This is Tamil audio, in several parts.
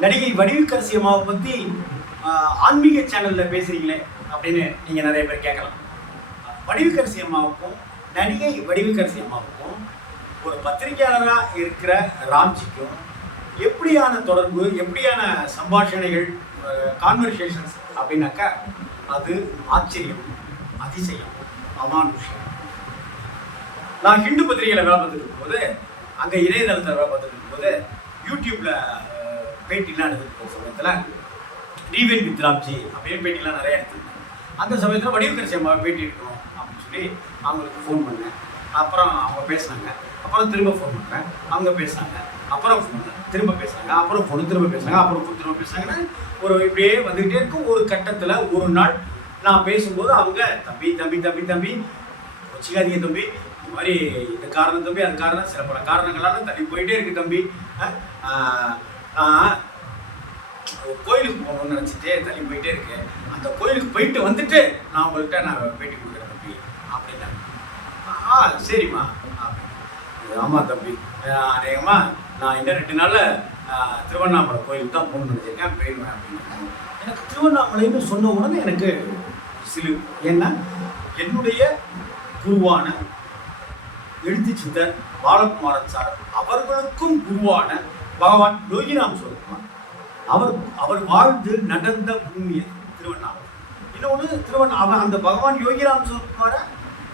நடிகை வடிவுக்கரசி அம்மாவை பற்றி ஆன்மீக சேனலில் பேசுகிறீங்களே அப்படின்னு நீங்கள் நிறைய பேர் கேட்கலாம். வடிவுக்கரசி அம்மாவுக்கும் நடிகை வடிவுக்கரசி அம்மாவுக்கும் ஒரு பத்திரிகையாளராக இருக்கிற ராம்ஜிக்கும் எப்படியான தொடர்பு எப்படியான சம்பாஷணைகள் கான்வர்சேஷன்ஸ் அப்படின்னாக்கா அது ஆச்சரியம் அதிசயம் அமானுஷம் நான் ஹிந்து பத்திரிகையில் வேலை பார்த்துட்டு இருக்கும்போது அங்கே இணையதளத்தில் வேலை பார்த்துட்டு இருக்கும்போது யூடியூப்பில் பேட்டிலாம் எடுத்துருக்கோம் சமயத்தில் டிவிஎன் வித் ராம்ஜி அப்படின்னு பேட்டிலாம் நிறைய எடுத்துருந்தேன் அந்த சமயத்தில் வடிவக்கரசி அம்மா பேட்டி எடுக்கணும் அப்படின்னு சொல்லி அவங்களுக்கு ஃபோன் பண்ணேன். அப்புறம் அவங்க பேசினாங்க. அப்புறம் திரும்ப ஃபோன் பண்ணேன் அவங்க பேசினாங்க. அப்புறம் ஃபோன் திரும்ப பேசுனாங்க. அப்புறம் ஃபோன் திரும்ப பேசுனாங்க. அப்புறம் ஃபோன் திரும்ப பேசுனாங்கன்னா ஒரு இப்படியே வந்துகிட்டே இருக்கும் ஒரு கட்டத்தில் ஒரு நாள் நான் பேசும்போது அவங்க தம்பி தம்பி தம்பி தம்பி வச்சுக்காதீங்க தம்பி. இந்த மாதிரி இந்த காரணம் தம்பி அது காரணம் சில பல காரணங்களால தள்ளி போயிட்டே இருக்கு தம்பி. நான் கோயிலுக்கு போகணும்னு நினச்சிட்டு தள்ளி போயிட்டே இருக்கேன். அந்த கோயிலுக்கு போயிட்டு வந்துட்டு நான் உங்கள்கிட்ட நான் பேட்டி கொடுக்குறேன் தம்பி. அப்படின்னாங்க ஆ சரிம்மா. ஆமாம் தம்பி. அநேகமாக நான் இன்னும் ரெண்டு நாளில் திருவண்ணாமலை கோயிலுக்கு தான் போகணும்னு நினச்சிருக்கேன் போயிடுவேன் அப்படின்னு எனக்கு திருவண்ணாமலைன்னு சொன்ன உடனே எனக்கு சிலு ஏன்னா என்னுடைய குருவான எழுத்து சித்தர் பாலகுமாரன் சார் அவர்களுக்கும் குருவான பகவான் யோகிராம் சிவகுமார் அவர் அவர் வாழ்ந்து நடந்த பூமி திருவண்ணாமலை. இன்னொன்று திருவண்ண அவன் அந்த பகவான் யோகிராம் சிவகுமாரை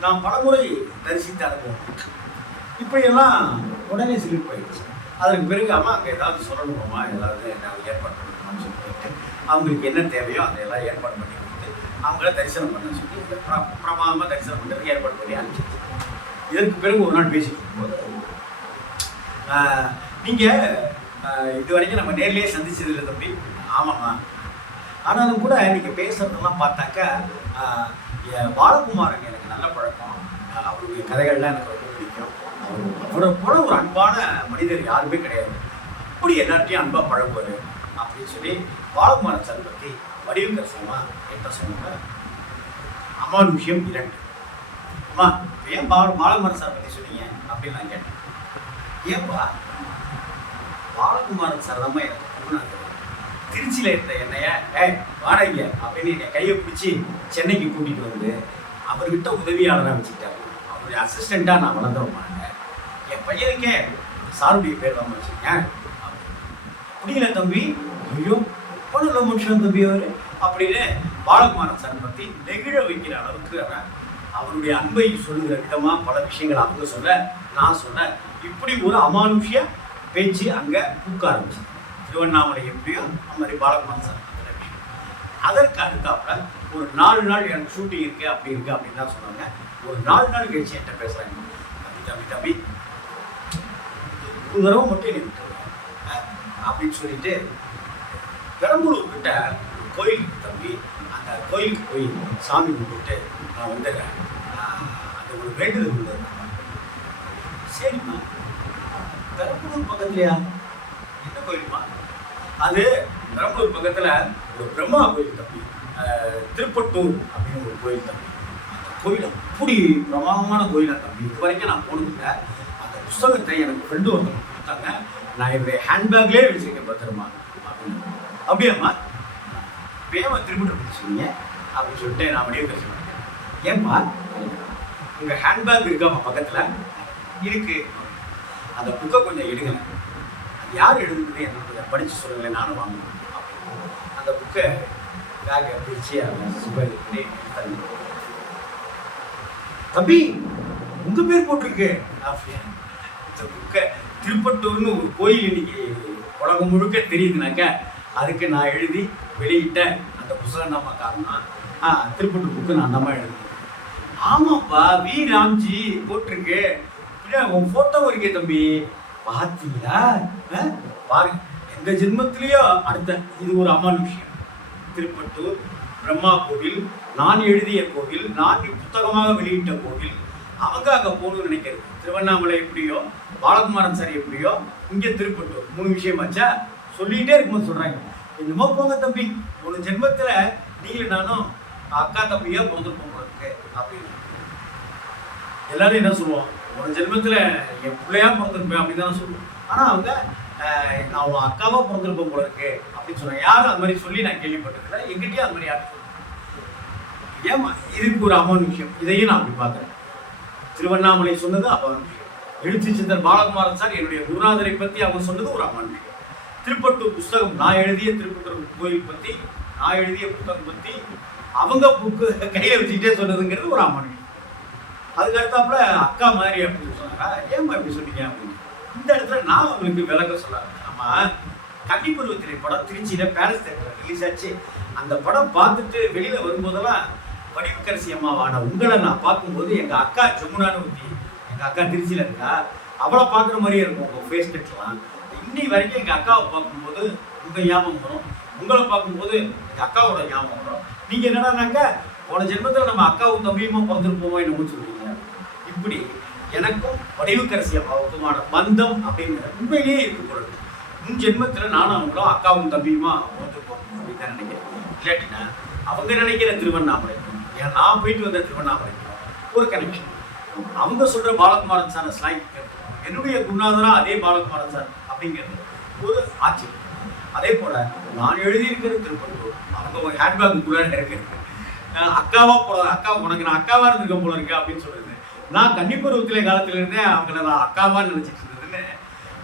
நான் பலமுறை தரிசித்த அனுபவம் இப்படியெல்லாம் உடனே சிலிப் போயிடுச்சு அதற்கு பிறகு அம்மா அங்கே ஏதாவது சொல்லணுமா? ஏதாவது ஏதாவது ஏற்பாடு பண்ணணுமான்னு சொல்லிட்டு அவங்களுக்கு என்ன தேவையோ அதையெல்லாம் ஏற்பாடு பண்ணி கொடுத்து அவங்கள தரிசனம் பண்ண சொல்லி பிரமாதமாக தரிசனம் பண்ணுறதுக்கு ஏற்பாடு பண்ணி அனுப்பிச்சு இதற்கு பிறகு ஒரு நாள் பேசிட்டு இருக்கும்போது நீங்கள் இது வரைக்கும் நம்ம நேர்லேயே சந்திச்சது இல்லை தம்பி. ஆமாம்மா. ஆனாலும் கூட நீங்கள் பேசுகிறதெல்லாம் பார்த்தாக்கா பாலகுமாரங்க என் எனக்கு நல்ல பழக்கம். அவருடைய கதைகள்லாம் எனக்கு ரொம்ப பிடிக்கும். அவரோட அவரை போல ஒரு அன்பான மனிதர் யாருமே கிடையாது. அப்படி எல்லார்ட்டையும் அன்பாக பழகுவார் அப்படின்னு சொல்லி பாலகுமாரன் சார் பற்றி வடிவக்கரசமா என்கிட்ட சொன்னாங்க. அம்மான் விஷயம் இரண்டு. அம்மா ஏன் பால பாலகுமாரன் சார் பற்றி சொன்னீங்க? அப்படின்னு நான் கேட்டேன். ஏன்பா? பாலகுமாரன் சார் தான் எனக்கு திருச்சியில் இருந்த என்னைய ஏய் வாடகைங்க அப்படின்னு என்னை கையை பிடிச்சி சென்னைக்கு கூட்டிகிட்டு வந்து அவர்கிட்ட உதவியாளராக வச்சுக்கிட்டாரு. அவருடைய அசிஸ்டண்ட்டாக நான் வளர்ந்துருப்பாங்க என் பையனுக்கே சாருடைய பேர் தான் வச்சுருக்கேன் புரியல தம்பி? ஐயோ ரொம்ப நல்ல மனுஷன் தம்பி அவர். அப்படின்னு பாலகுமாரன் சார் பற்றி நெகிழ வைக்கிற அளவுக்கு அவன் அவருடைய அன்பை சொல்லுகிற விதமாக பல விஷயங்கள் அவங்க சொல்ல நான் சொல்ல இப்படி ஒரு அமானுஷ்ய பேச்சு அங்கே பூக்க ஆரம்பிச்சு திருவண்ணாமலை எப்படியோ அந்த மாதிரி பாலகுமார் சார் அதற்கு அடுத்தாப்புல ஒரு நாலு நாள் எனக்கு ஷூட்டிங் இருக்கு அப்படி இருக்கு அப்படின்னு தான் சொன்னாங்க. ஒரு நாலு நாள் கழிச்சு என்கிட்ட பேசுறாங்க. தம்பி தம்பி தம்பி ஒரு தடவை மட்டும் என்னை விட்டுருவாங்க அப்படின்னு சொல்லிட்டு பெரம்பலூர் கிட்ட கோயில் தம்பி அந்த கோயிலுக்கு போய் சாமி கும்பிட்டு நான் வந்துடுறேன். அந்த ஒரு வேண்டுதல் உள்ளது சரிம்மா. பெரம்பலூர் பக்கத்துலையா? என்ன கோயிலுமா அது பெரம்பலூர் பக்கத்துல ஒரு பிரம்மா கோயில் தம்பி. திருப்பட்டூர் அப்படின்னு ஒரு கோயில் தம்பி. அந்த கோயில் அப்படி பிரமாதமான கோயிலாக தம்பி. இது வரைக்கும் நான் போனதில்லை. அந்த புஸ்தகத்தை எனக்கு ஃப்ரெண்டு ஒருத்தவங்க கொடுத்தாங்க. நான் என்னுடைய ஹேண்ட்பேக்லேயே வச்சுருக்கேன் பத்திரமா. அப்படின்னு. அப்படியாம்மா வேம திரும்பிட்டு பிடிச்சிங்க அப்படின்னு சொல்லிட்டு நான் அப்படியே பேசுவேன் ஏன்பா உங்கள் ஹேண்ட்பேக் இருக்காமா பக்கத்தில்? இருக்குது அந்த புக்கை கொஞ்சம் எடுங்க அது யார் எழுதுனது என்ன கொஞ்சம் சொல்லுங்களேன். நானும் வாங்குவேன் அப்படின்னு. அந்த புக்கை பேக்கை பிரித்து அவன் பண்ணி தம்பி உங்க பேர் போட்டிருக்கு. அப்படின்னு. இந்த புக்கை திருப்பட்டூர்னு ஒரு கோயில் இன்னைக்கு உலகம் முழுக்க தெரியுதுனாக்க அதுக்கு நான் எழுதி வெளியிட்டேன் அந்த புத்தகம் தான் காரணம் ஆ திருப்பட்டூர் புக்கு நான் தான் எழுதுனேன். ஆமாப்பா வி. ராம்ஜி போட்டிருக்கு. உன் ஃபோட்டோ இருக்கே தம்பி. பார்த்தீங்களா ஆ? பாருங்க எந்த ஜென்மத்திலேயோ அடுத்த இது ஒரு அம்மான் விஷயம். திருப்பட்டூர் பிரம்மா கோவில் நான் எழுதிய கோவில் நான் புத்தகமாக வெளியிட்ட கோவில். அவங்க அங்கே போகணும்னு நினைக்கிறது. திருவண்ணாமலை எப்படியோ பாலகுமாரன் சார் எப்படியோ இங்கே திருப்பட்டூர் மூணு விஷயமாச்சா சொல்லிகிட்டே இருக்கும்போது சொல்கிறாங்க என்னமோ போங்க தம்பி. ஒரு ஜென்மத்தில் நீங்களும் நானும் அக்கா தம்பியோ பிறந்திருப்போம் உங்களுக்கு அப்படின்னு. எல்லாரும் என்ன சொல்லுவோம் ஒரு ஜென்மத்தில் என் பிள்ளையா பிறந்திருப்பேன் அப்படின்னு தான் சொல்லுவோம் ஆனால் அவங்க நான் உன் அக்காவாக பிறந்திருப்பேன் போல இருக்கு அப்படின்னு சொன்னாங்க யாரும் அது மாதிரி சொல்லி நான் கேள்விப்பட்டதில்லை எங்கிட்டயே அது மாதிரி யாரும் சொல்லல. இதுக்கு ஒரு அமௌண்ட் விஷயம். இதையும் நான் அப்படி பார்க்குறேன். திருவண்ணாமலை சொன்னது அமௌண்ட் விஷயம் எழுச்சி சிந்தர் பாலகுமாரன் சார் என்னுடைய குருநாதரை பற்றி அவங்க சொன்னது ஒரு அமௌண்ட் விஷயம். திருப்பட்டூர் புஸ்தகம் நான் எழுதிய திருப்பட்டூர் கோயில் பற்றி நான் எழுதிய புத்தகம் பற்றி அவங்க புக்கு கையில் வச்சுக்கிட்டே சொன்னதுங்கிறது ஒரு அமௌண்ட் விஷயம். அதுக்கு அடுத்தாப்புல அக்கா மாதிரி அப்படின்னு சொன்னாங்க. ஏமா இப்படி சொன்னீங்க அப்படின்னு. இந்த இடத்துல நான் உங்களுக்கு விளக்க சொல்ல ஆமா கன்னிப்பருவ திரைப்படம் திருச்சியில பேலஸ் தேட்டர் ரிலீஸ் ஆச்சு. அந்த படம் பார்த்துட்டு வெளியில வரும்போதெல்லாம் வடிவுக்கரசி அம்மாவான உங்களை நான் பார்க்கும்போது எங்க அக்கா ஜமுனான்னு ஊத்தி எங்க அக்கா திருச்சியில இருந்தா அவளை பார்க்குற மாதிரியே இருக்கும் உங்க ஃபேஸ் கட்லாம் இன்னி வரைக்கும் எங்க அக்காவை பார்க்கும்போது உங்க ஞாபகம் வரும். உங்களை பார்க்கும்போது எங்க அக்காவோட ஞாபகம் வரும். நீங்க என்னடானாக்க போன ஜென்மத்தில் நம்ம அக்காவும் தம்பியுமா பிறந்திருப்போமோ என்னமோ சொல்லுவீங்க. எனக்கும் வடிவுக்கரசி அம்மாவுக்குமான பந்தம் அப்படிங்கிற உண்மையிலேயே இருக்கு பொருள் முன் ஜென்மத்தில் நானும் அவங்களும் அக்காவும் தம்பியுமா பிறந்திருப்போம் அப்படின்னு தான் நினைக்கிறேன். இல்லாட்டினா அவங்க நினைக்கிற திருவண்ணாமலை ஏன் நான் போயிட்டு வந்த திருவண்ணாமலை ஒரு கனெக்ஷன் அவங்க சொல்ற பாலகுமாரன் சார் ஸ்லாங் என்னுடைய குருநாதனா அதே பாலகுமாரன் சார் அப்படிங்கிறது ஒரு ஆச்சரியம். அதே போல நான் எழுதியிருக்கிற திருப்பந்தூர் அவங்க ஒரு ஹேண்ட்பேக் கூட இருக்கு. அக்காவாக அக்காவா போல அக்கா உனக்கு நான் அக்காவா இருந்திருக்க போல இருக்கு அப்படின்னு சொல்றது. நான் கன்னிப்பருவத்திலே காலத்திலிருந்தே அவங்கள நான் அக்காவா நினைச்சிட்டு இருந்ததுன்னு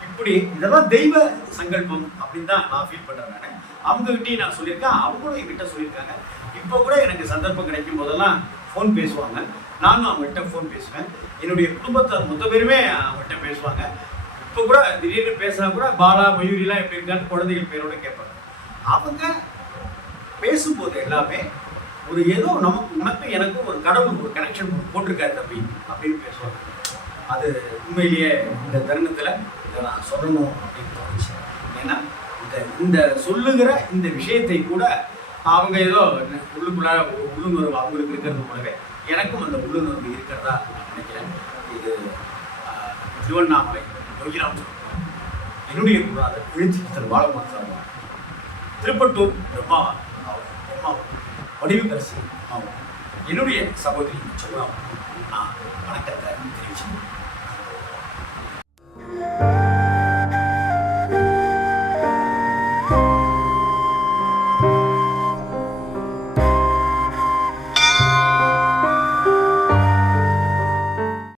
இப்படி இதெல்லாம் தெய்வ சங்கல்பம் அப்படின்னு தான் நான் ஃபீல் பண்ணுறேன் அவங்ககிட்டயும் நான் சொல்லியிருக்கேன் அவங்களும் என்கிட்ட சொல்லியிருக்காங்க. இப்போ கூட எனக்கு சந்தர்ப்பம் கிடைக்கும் போதெல்லாம் ஃபோன் பேசுவாங்க. நானும் அவங்ககிட்ட ஃபோன் பேசுவேன். என்னுடைய குடும்பத்தார் மொத்த பேருமே அவங்ககிட்ட பேசுவாங்க. இப்போ கூட திடீர்னு பேசினா கூட பாலா மயூரிலாம் எப்படி இருக்கான்னு குழந்தைகள் பேரோட கேட்பாங்க. அவங்க பேசும்போது எல்லாமே ஒரு ஏதோ நமக்கு உனக்கும் எனக்கும் ஒரு கடவுள் ஒரு கனெக்ஷன் போட்டிருக்காரு தம்பி அப்படின்னு பேசுவாங்க. அது உண்மையிலேயே இந்த தருணத்தில் இதை நான் சொல்லணும் அப்படின்னு தோணுச்சு. ஏன்னா இந்த இந்த சொல்லுகிற இந்த விஷயத்தை கூட அவங்க ஏதோ உள்ளுக்குள்ள உள்ளுணர்வு அவங்களுக்கு இருக்கிறது போலவே எனக்கும் அந்த உள்ளுணர்வு இருக்கிறதா நினைக்கிறேன். இது திருவண்ணாமலை யோகிராம் என்னுடைய என்னுடைய அதை எழுச்சி திரு பாலகுமார் சார் திருப்பட்டூர் பிரம்மா பிரம்மா வடிவுக்கரசி அம்மாவும் என்னுடைய சகோதரி சொல்லுவாங்க நான் வணக்கத்தை.